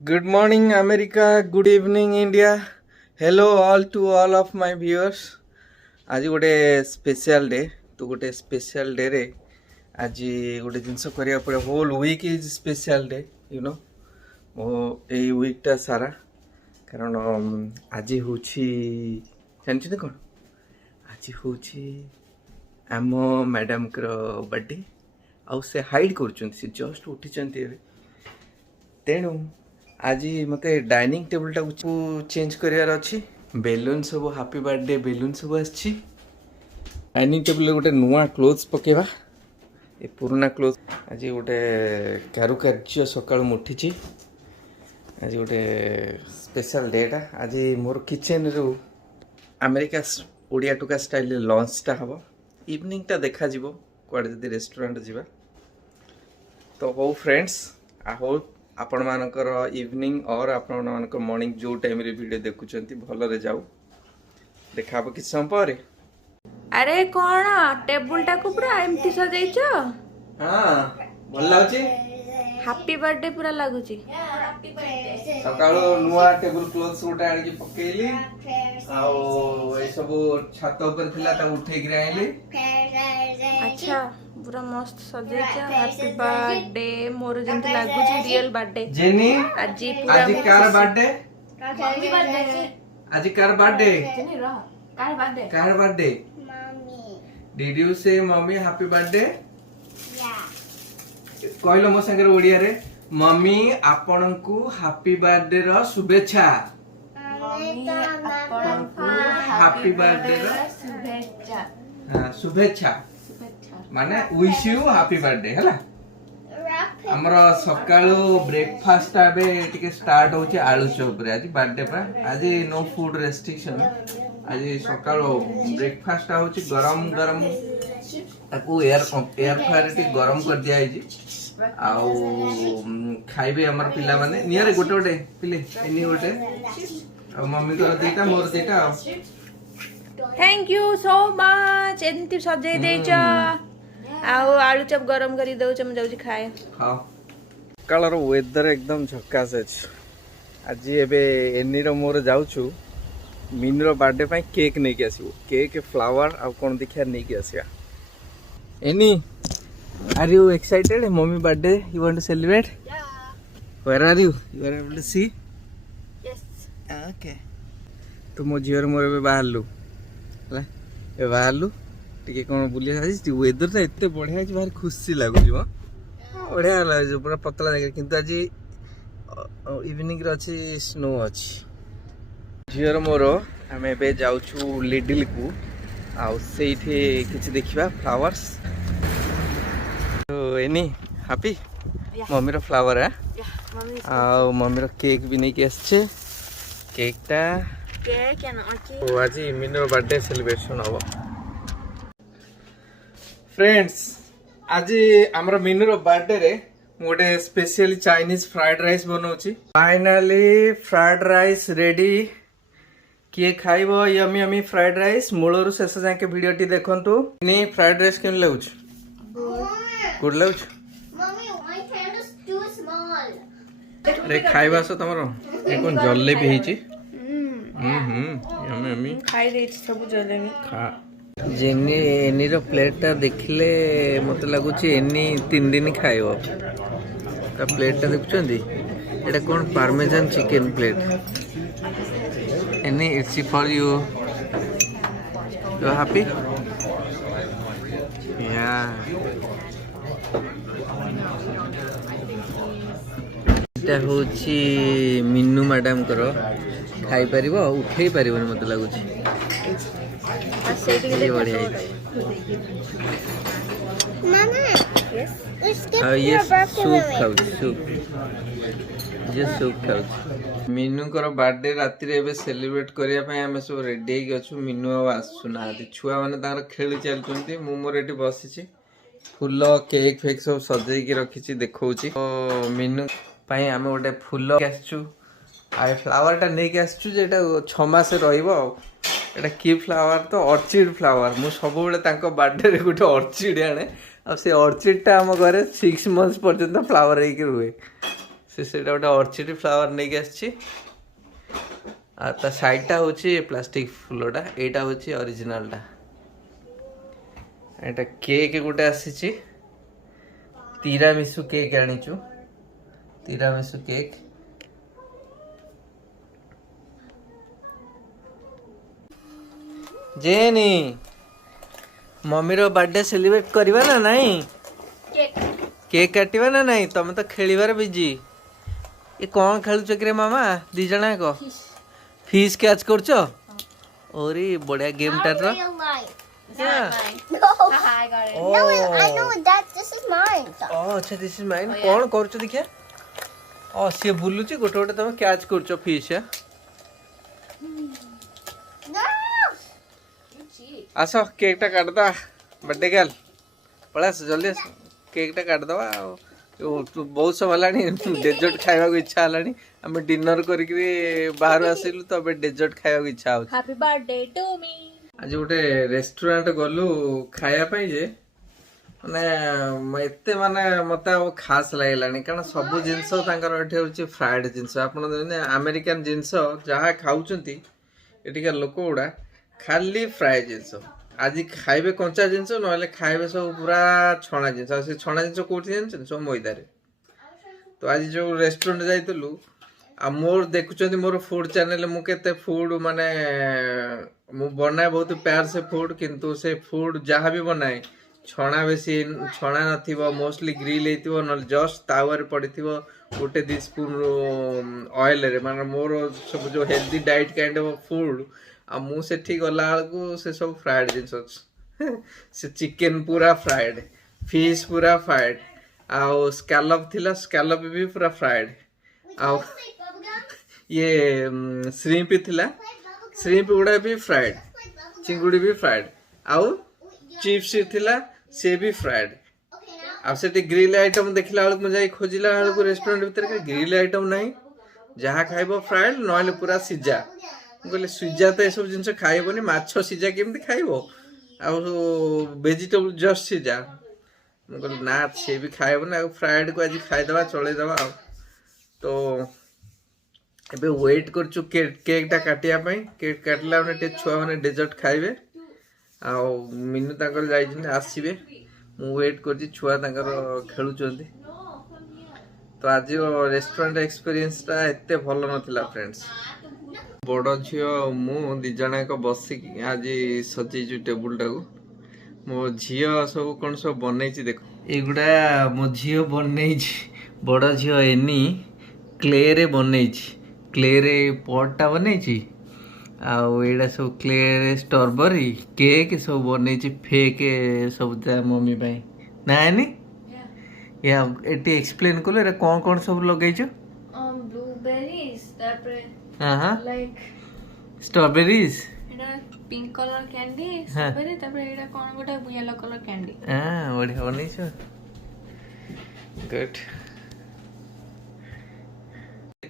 Good morning, America. Good evening, India. Hello, all to all of my viewers. आज गोटे special day तो गोटे special day रे आज गोटे जिनस करिया पड़े whole week is special day you know मो एई वीकटा सारा कारण आज होची जानछि कोन आज होची आम मैडम कर बर्थडे आउ से हाइड करछन से जस्ट उठी चंती तेणु आज मत डाइनिंग टेबल टा चेंज करार अच्छी बेलून सब हैप्पी बर्थडे बेलून सब आछि डाइनिंग टेबल गोटे नुआ क्लोथ्स पकेबा ए पुराना क्लोथ आज गोटे कारुकार्य सकाळ उठी आज गोटे स्पेशल डेटा आज मोर किचन रु अमेरिका ओडिया टोका स्टाइल लंचटा हम इवनिंग टा देखा जीवो कुआडे जदि रेस्टोरेंट जीवा तो हो फ्रेंड्स आई होप आपण मानकर इवनिंग और आपण मानकर मॉर्निंग जो टाइम रे वीडियो देखुचंती भल रे जाऊ देखा किछ समय पर अरे कौन टेबुल टा को पूरा एमती सजाइछो हां भल लागछि हैप्पी बर्थडे पूरा लागुची सकाळो नुआ टेबल क्लॉथ्स उठा आनी के पकेली आउ ए सब छात ऊपर थिला ता उठे गिरा आइली अच्छा पूरा मस्त सजाइछो हैप्पी बर्थडे मोर जंत लागुची रियल बर्थडे जेनी आज पूरा आज कार बर्थडे हैप्पी बर्थडे आज कार बर्थडे जेनी रह car birthday Mommy. Did you से मम्मी हैप्पी बर्थडे Yeah. कहलो मो संगे ओडिया रे मम्मी आपन को हैप्पी बर्थडे रो शुभेच्छा हैप्पी बर्थडे रो शुभेच्छा हां शुभेच्छा माने विश यू हैप्पी बर्थडे हला हमर सकाळो ब्रेकफास्ट आबे टिके स्टार्ट होचे आलू चॉप रे आज बर्थडे पर आज नो फूड रेस्ट्रिक्शन आज सकाळो ब्रेकफास्ट होचे गरम गरम ताकू एयर फ्रायर टी गरम कर दिया है आउ खाइबे हमर पिला माने नियर गोटे गोटे पिले एनी गोटे आ मम्मी को देता मोर देता थैंक यू सो मच एंती सजाई देछ आउ आलू चप गरम करी दउछ हम जाउछी खाए हां कालर वेदर एकदम झक्कास अछि आज एबे एनी रो मोर जाउछु मीन रो बर्थडे पई केक नै के आसीबो केक फ्लावर आ कोन देखिया नै के Asia any are you excited mommy birthday you want to celebrate where are you are able to see yes okay तो मो झियर मोर बे बाहरलु हला ए बाहरलु टिके कोन बुलिया आछि वेदर ता एते बढ़िया अछि भारी खुशी लागु जो बढ़िया लागु पूरा पतला जगह किंतु आज इवनिंग रे अछि स्नो अछि झियर मोर हमें बे जाउछु लिडिल को आ सेठी किछ देखिबा फ्लावर्स तो एनी हैप्पी मम्मी रो फ्लावर है आ मम्मी रो केक भी नहीं के आछे केकटा केक या ना ओ आज मीन रो बर्थडे सेलिब्रेशन हो फ्रेंड्स आज हमर मीन रो बर्थडे रे मोटे स्पेशली चाइनीज फ्राइड राइस बनौची फाइनली फ्राइड राइस रेडी किए खाइबो यमी यमी फ्राइड राइस मूलरू शेष जाके वीडियो टी देखंतु नी फ्राइड राइस केन लाउछ गुड लाउछ Mommy, my hand is too small. रे खाइबा सो तमरो ए कोन जलेबी हेची यमी यमी खाई दे सब जलेबी खा जेनी एनी रो प्लेट ता देखले मते लागुची एनी 3 दिन खाइबो ता प्लेट ता देखुचंदी एटा कोन पार्मेजान चिकन प्लेट एनी it's for you you happy या एटा होची मिन्नू मैडम करो खाई परिबो उठेई परिबो मते लागुची ये बढ़िया है Mama. Yes. Let's skip ये your birthday सूप with खाऊ सूप ये सूप खाऊ मीनू कर बर्थडे राति रे एबे सेलिब्रेट करिया पय हमें सब रेडी हे गछु मीनू आ आसुना छुआ माने तार खेली चलचंती मु मोर एटी बसिची फूल केक फेक सब सजै के रखिची देखौची तो मीनू पय हमें ओटे फूल आछू आ फ्लावर टा नै के आछू जेटा 6 मास रहइबो एटा की फ्लावर तो ऑर्चिड फ्लावर मु सब बेले तांको बर्थडे रे गुटे ऑर्चिड आने आ से ऑर्चिड टा हम घरे 6 मंथ्स पर्यंत फ्लावर हे के रुए ସେଇଟା ଗୋଟେ ଅର୍ଚିଡ୍ ଫ୍ଲାୱାର ନେଇକି ଆସିଛି ଆଉ ତା ସାଇଡଟା ହେଉଛି ପ୍ଲାଷ୍ଟିକ ଫୁଲଟା ଏଇଟା ହେଉଛି ଅରିଜିନାଲଟା ଏଇଟା କେକ୍ ଗୋଟେ ଆସିଛି ତିରାମିସୁ କେକ୍ ଆଣିଛୁ ତିରାମିସୁ କେକ୍ जेनी मम्मीर बर्थडे सेलिब्रेट करवा ना नहीं केक काटवा ना नहीं तुम तो खेलिबार बिजी ये कौन खेलुच कि मामा दी जना को फिश कैच करछ ओरी बढ़िया game tar No, I know that this is mine. अच्छा दिस इज माइन कौन करछ देखिया ओ से बुलुची गोटे गोटे तुम कैच करछ फिश No. आस केक टा काटदा बर्थडे गर्ल पलास जल्दी आस केक टा काटदवा बहुत समय लानी डेजर्ट खाइबा को इच्छा हलानी आम डिनर करके बाहर आसिलु तो अब डेजर्ट खाइबा को इच्छा हो हैप्पी बर्थडे टू मी आज गोटे रेस्टोरेंट गलु खाया पई जे माने एते माने मते खास लागलानी कारण सब जिंस तांकर एठे होची फ्राइड जिंस आपण अमेरिकन जिंस जहा खाउचंती एटिका लोक गुड़ा खाली फ्राए जिनस आज खाइबे कंचा जिनस ना खाइबे सब पूरा छणा जिनस से छणा जिनस कोठी जानछन सब मैदारे तो आज जो रेस्टोरेंट जाइतलु आ मोर देखुचंती मोर फूड चैनल मु केते फूड माने मु बनाए बहुत प्यार से फूड किंतु से फूड जहाँ भी बनाए छणा बेसी छणा नथिबो मोस्टली ग्रिल हेतिबो न जस्ट तावर पड़िथिबो गोटे 2 स्पून ऑयल रे माने मोर सब जो healthy diet kind of food आ मु सेठी गला को से सब फ्राइड जिंस से चिकन पूरा फ्राइड फिश पूरा फ्राइड आ स्कैलप थिला स्कैलप भी पूरा फ्राइड आ ये श्रिम्प थिला श्रिम्प गुड़ा भी फ्राइड चिंगुड़ी भी फ्राइड आउ चिप्स थिला से भी फ्राइड आ सेठी ग्रिल आइटम देखला बेलू मुझे खोजिला बेलू रेस्टोरेंट भीतर के ग्रिल आइटम नहीं जहाँ खाइबो फ्राइड नहले पूरा सिजा कहले सिजा तो सब जिन खाइबनी माछ सिजा केमती खाइबो आ वेजिटेबल जस्ट सिजा कहली ना से भी खाइबनी आ फ्राइड को आज खाइदवा चलैदवा तो एबे वेट करछु केक टा काटिया पई केक काटला माने छुआ माने डेजर्ट खाइबे आ मिनु ताकर जाइछन आसीबे मु वेट करछि छुआ ताकर खेलुचंती तो आज रेस्टोरेंट एक्सपीरियंस टा एते भलो नथिला फ्रेंड्स बड़ झियो मु दी जना को बसी आज सजीजु टेबुल टा को मो झियो सब कोन सब बनैछि देखो एगुडा मो झियो बनैछि बड़ झियो एनी क्ले रे बनैछि क्ले रे पॉट बनैछि आउ एडा सब क्ले रे स्ट्रॉबेरी केक सब बनैछि फेक सब जा मम्मी भाई नानी या एटी एक्सप्लेन कोले रे कोन सब लगैछु ब्लूबेरीज तापर हां हां लाइक स्ट्रॉबेरीज एडा पिंक कलर कैंडी स्ट्रॉबेरी तापर एडा कोन गोटा येलो कलर कैंडी हां बढ़िया बनैछु गुड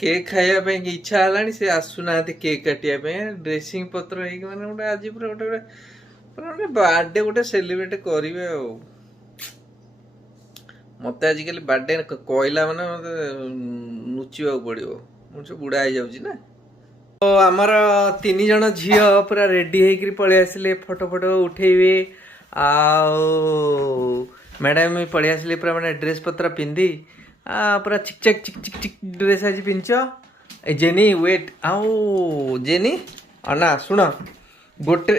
केक खाइबा पे इच्छा हलानी से आसुना केक काटिया पे ड्रेसिंग पत्र हे माने गोटे आज पूरा गोटे बर्थडे गोटे सेलिब्रेट करिवे मते आजिकल बर्थडे कहला माने मते नुचिबा पड़िबो मुझे बुढ़ा हो जाउची ना तो आमर 3 जण झियो पूरा रेडी हेकरी पळे आसिले फोटो फोटो उठेबे आ मैडम पळे आसिले पूरा माने ड्रेस पत्र पिंदी पूरा चिक चिक ड्रेस आज पिंच ए जेनी वेट आओ जेनी अना सुन गोटे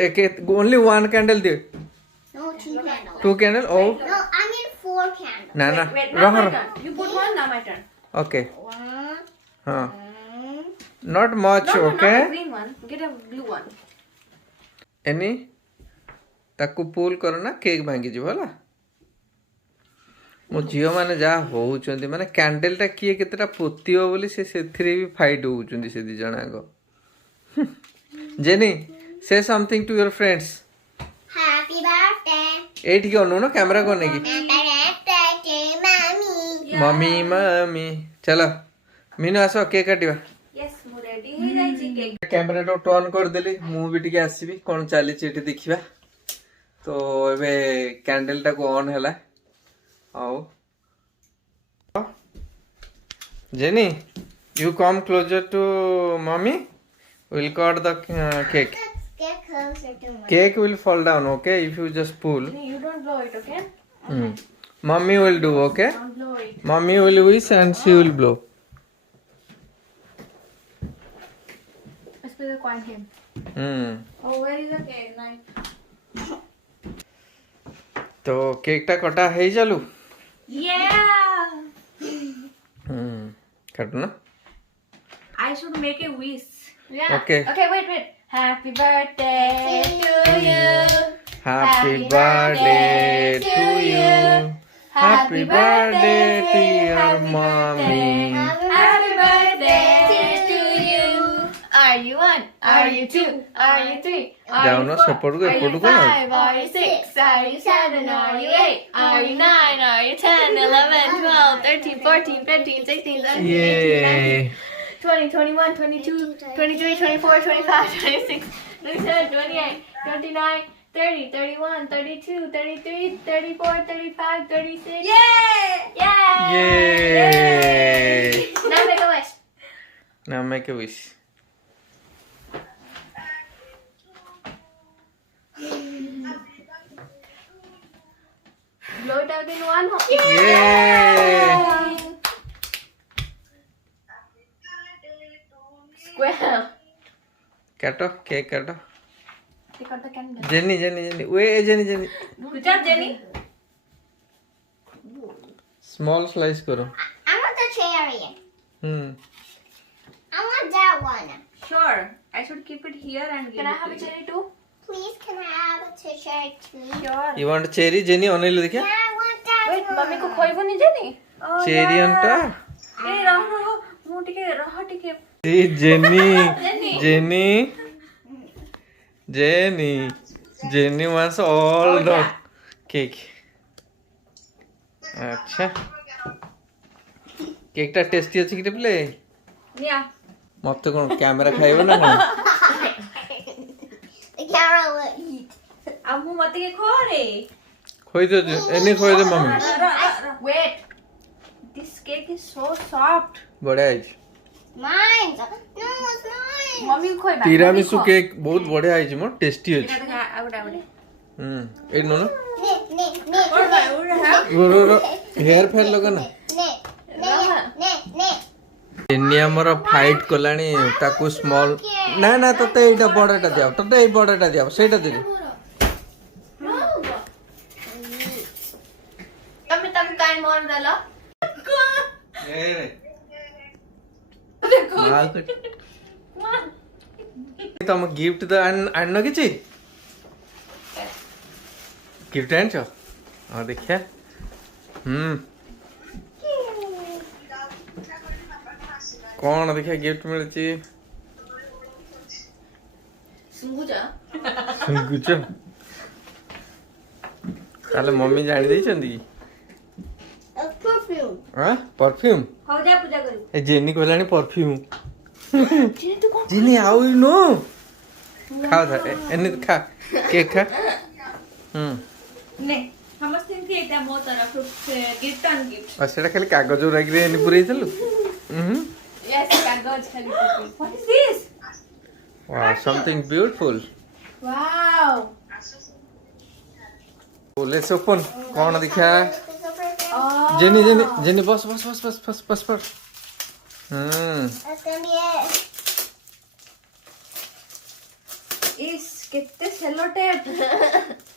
ओनली 1 कैंडल दे No, 2 candles. 2 कैंडल ओ No, I mean 4 candles. ना ना wait रह now my turn you put one now my turn okay 1, हां not much no, okay not a green one get a blue one any ताकू पुल करना cake भांगी जी भला मो झियो माने जा होउचंती माने कैंडल टा किए केतेटा पोतियो बोली से सेथरे भी फाइट होउचंती से दी जणा go Jenny say something to your friends happy birthday. एठी के ओनो ना कैमरा कोने की Happy birthday, mommy. Mummy mummy चलो मीनू आसो केक काटिबा yes मु रेडी हे जाई छी केक कैमरा तो टर्न कर देली मु भी टिके आसीबी कोन चाली चेठी देखिबा तो एबे कैंडल टा को ऑन हैला आओ Jenny, you come closer to mommy. We'll cut the cake. Get closer to me. Cake will fall down, okay? If you just pull. You don't blow it, okay? Mommy will do, okay? Don't blow it. Mommy will wish and she will blow. Let's play the coin game. Oh, where is the cake? Nice. तो cake टा कटा है चलू Yeah! Cut ना I should make a wish. Yeah. Okay. Okay, wait. Happy birthday to you. Happy birthday to you. Happy birthday to your mommy. Happy birthday to you. Are you one? Are you two? Are you three? जाओ ना support को Are you 5? Are you 6? Are you 7? Are you 8? Are you 9? Are you 10? 11? 12? 13? 14? 15? 16? 17? 18? 19? 20, 21, 22, 23, 24, 25, 26, 27, 28, 29, 30, 31, 32, 33, 34, 35, 36. Yay! Yay! Now make a wish. Now make a wish. Blow it out in one hole. Yay! Square. काटो cake काटो Take out the candle. Jenny way jenny Good job, Jenny. Small slice करो I want the cherry. I want that one. Sure. I should keep it here and give it to you. Can I have a cherry too? Please, can I have a cherry too? Sure. You want cherry jenny Anil देखिए Yeah, I want that Wait, one. Mummy को खोइबो नि jenny? Cherry अंटा ए रह मु टिके रह टिके. ए Jenny Jenny. Jenny wants all Oh, the yeah. cake अच्छा केक टा टेस्टी अछि कि प्ले Yeah. मते कोन कैमरा खाइबो ना कोन The camera will eat. अब मु मते के खो रे. खोइ दे एनी खोइ दे mummy Wait. This cake is so soft. बड़ा है Mine. No, it's mine. Mummy को खोइबा. तिरामिसु केक बहुत बढ़िया है म टेस्टी है आउडा. ए नो ना Ne. रो हेयर फेयर लगा ना Ne. एनी हमर फाइट कोलानी ताकू स्मॉल ना ना तते एटा बड़ाटा दिया तते ए बड़ाटा दिया सेटा दे तम काई मोर दला. तम गिफ्ट द अन्न किछि गिफ्ट आनछो हां देखिया कौन देखिया गिफ्ट मिलछि सुंगुजा. गुचो ताले मम्मी जानि दैछन्ती A perfume. हां परफ्यूम हो जा पूजा करू. ए जेनी कहलानी परफ्यूम जेनी तू कौन? जेनी हाउ यू नो खा था एनी खा केक खा ने समस्त इनके एटा मो तरफ गिफ्ट ऑन गिफ्ट. और सेटा खाली कागज राखरे एनी पुरै थलु Yes, कागज खाली. What is this? वाह something beautiful Wow. Let's open कौन दिखा It's a perfume. Oh. Jenny बस That's gonna be it. Is कितने sellotape.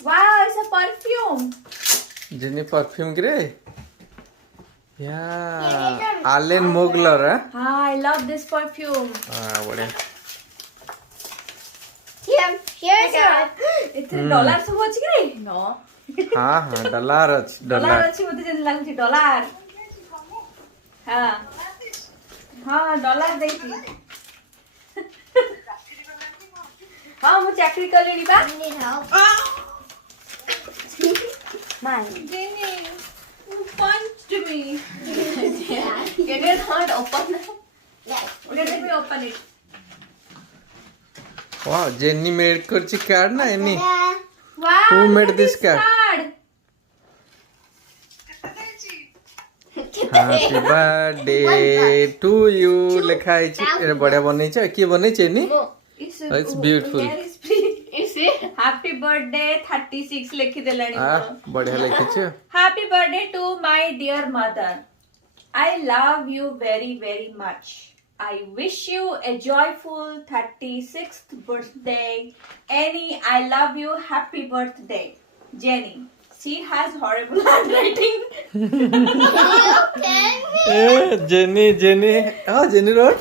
Wow, it's a perfume. Jenny perfume करे या आलेन मोगलर I love this perfume. हां बढ़िया Here's your. इतने डॉलर सब अछि कि नो. हां डॉलर अछि डॉलर अछि मते जन लागछि डॉलर. हां डॉलर देती. हां मु चाकरी करली बा. I need help. Mine. Jenny, you punched me. Can you not open it? Yes. Let me open it. वाह जेनी मेड करछि कार्ड ना एनी Wow. Who look made at this card? card? Happy birthday to you लिखा है ए बढ़िया बनै छ के बनै छ नी इट्स ब्यूटीफुल हैप्पी बर्थडे 36 लिखि देलानी बढ़िया लिखि छ happy birthday to my dear mother I love you very very much I wish you a joyful 36th birthday. Annie, I love you. Happy birthday. Jenny. She has horrible handwriting. Jenny हां jenny road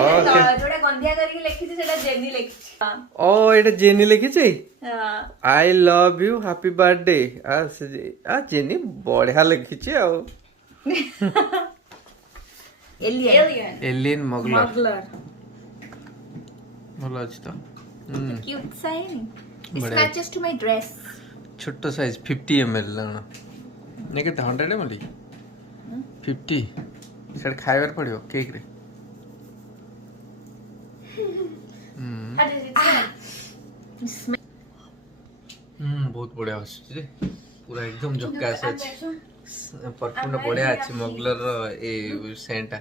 okay जोड़ा गंधिया करके लिखि छी सेटा jenny लिखि ओ एटा Jenny लिखि छी I love you happy birthday आ जेनी बढ़िया लिखि छी आ एलियन मगलर भलो अछि तो cute sign this matches to my dress छोटो साइज 50 ml लगना ने के 100 ml 50 सेट खाइबार पड़ियो केक रे बहुत बढ़िया अछि रे पूरा एकदम झक्कास अछि परफ्यूम बढ़िया अछि मगलर ए सेंटा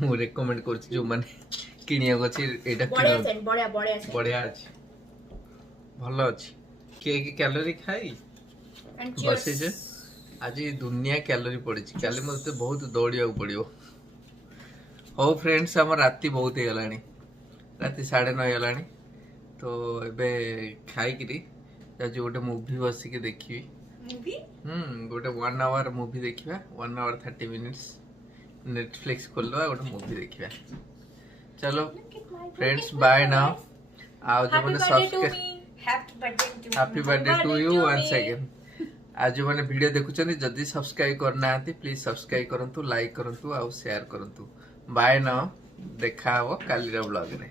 मु रेकमेंड करछि जो माने किनिया गछि एटा किनो बढ़िया अछि भलो अछि केक कैलोरी खाई बसे जे आज दुनिया कैलोरी पड़ी छी काले मते बहुत दौड़िया पड़ियो हो फ्रेंड्स हम राती बहुत हे गलानी राती 9:30 गलानी तो एबे खाई किरी जो गोटे मूवी बसी के देखी गोटे 1 hour मूवी देखिबा 1 hour 30 minutes नेटफ्लिक्स खोलवा गोटे मूवी देखिबा चलो फ्रेंड्स बाय नाउ आओ जो माने subscribe happy birthday to you once again आज जो माने वीडियो देखुचनी जदी सब्सक्राइब करना आती प्लीज सब्सक्राइब करंतु लाइक करंतु आ शेयर करंतु बाय नाउ देखा हो काली रो व्लॉग रे।